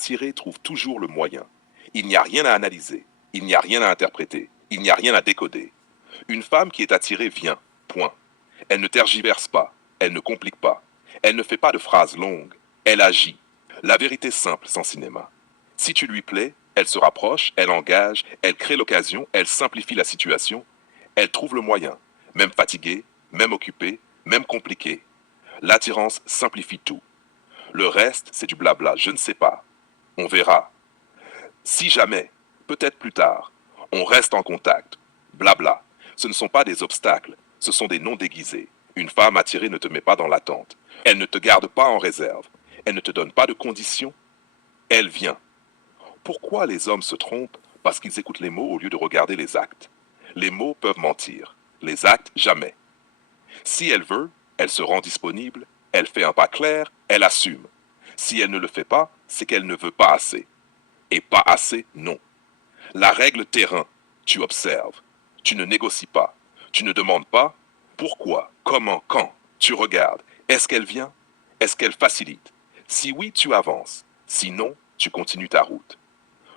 attirée trouve toujours le moyen. Il n'y a rien à analyser, il n'y a rien à interpréter, il n'y a rien à décoder. Une femme qui est attirée vient, point. Elle ne tergiverse pas, elle ne complique pas, elle ne fait pas de phrases longues, elle agit. La vérité simple sans cinéma. Si tu lui plais, elle se rapproche, elle engage, elle crée l'occasion, elle simplifie la situation, elle trouve le moyen, même fatiguée, même occupée, même compliquée. L'attirance simplifie tout. Le reste, c'est du blabla, je ne sais pas. On verra. Si jamais, peut-être plus tard, on reste en contact. Blabla. Ce ne sont pas des obstacles, ce sont des noms déguisés. Une femme attirée ne te met pas dans l'attente. Elle ne te garde pas en réserve. Elle ne te donne pas de conditions. Elle vient. Pourquoi les hommes se trompent? Parce qu'ils écoutent les mots au lieu de regarder les actes. Les mots peuvent mentir. Les actes, jamais. Si elle veut, elle se rend disponible, elle fait un pas clair, elle assume. Si elle ne le fait pas, c'est qu'elle ne veut pas assez. Et pas assez, non. La règle terrain, tu observes. Tu ne négocies pas. Tu ne demandes pas pourquoi, comment, quand. Tu regardes. Est-ce qu'elle vient? Est-ce qu'elle facilite? Si oui, tu avances. Sinon, tu continues ta route.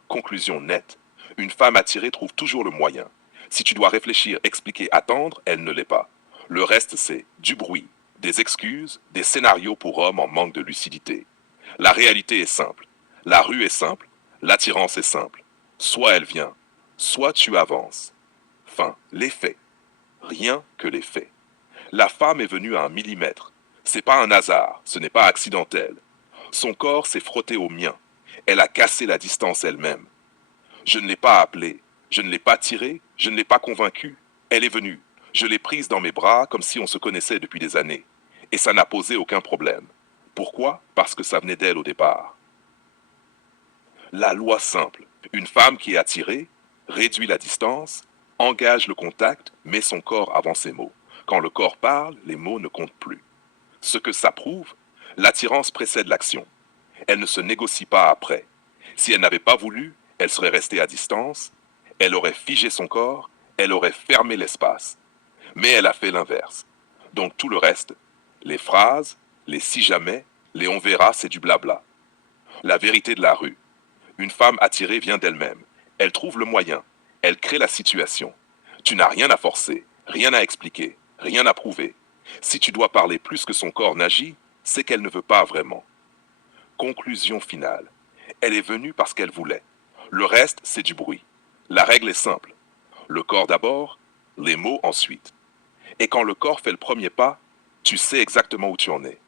Conclusion nette. Une femme attirée trouve toujours le moyen. Si tu dois réfléchir, expliquer, attendre, elle ne l'est pas. Le reste, c'est du bruit, des excuses, des scénarios pour hommes en manque de lucidité. La réalité est simple. La rue est simple. L'attirance est simple. Soit elle vient, soit tu avances. Fin. Les faits. Rien que les faits. La femme est venue à 1 millimètre. C'est pas un hasard, ce n'est pas accidentel. Son corps s'est frotté au mien. Elle a cassé la distance elle-même. Je ne l'ai pas appelée, je ne l'ai pas tirée, je ne l'ai pas convaincue. Elle est venue. Je l'ai prise dans mes bras comme si on se connaissait depuis des années. Et ça n'a posé aucun problème. Pourquoi? Parce que ça venait d'elle au départ. La loi simple. Une femme qui est attirée, réduit la distance, engage le contact, met son corps avant ses mots. Quand le corps parle, les mots ne comptent plus. Ce que ça prouve, l'attirance précède l'action. Elle ne se négocie pas après. Si elle n'avait pas voulu, elle serait restée à distance, elle aurait figé son corps, elle aurait fermé l'espace. Mais elle a fait l'inverse. Donc tout le reste, les phrases, les si jamais, les on verra, c'est du blabla. La vérité de la rue. Une femme attirée vient d'elle-même. Elle trouve le moyen. Elle crée la situation. Tu n'as rien à forcer, rien à expliquer, rien à prouver. Si tu dois parler plus que son corps n'agit, c'est qu'elle ne veut pas vraiment. Conclusion finale. Elle est venue parce qu'elle voulait. Le reste, c'est du bruit. La règle est simple. Le corps d'abord, les mots ensuite. Et quand le corps fait le premier pas, tu sais exactement où tu en es.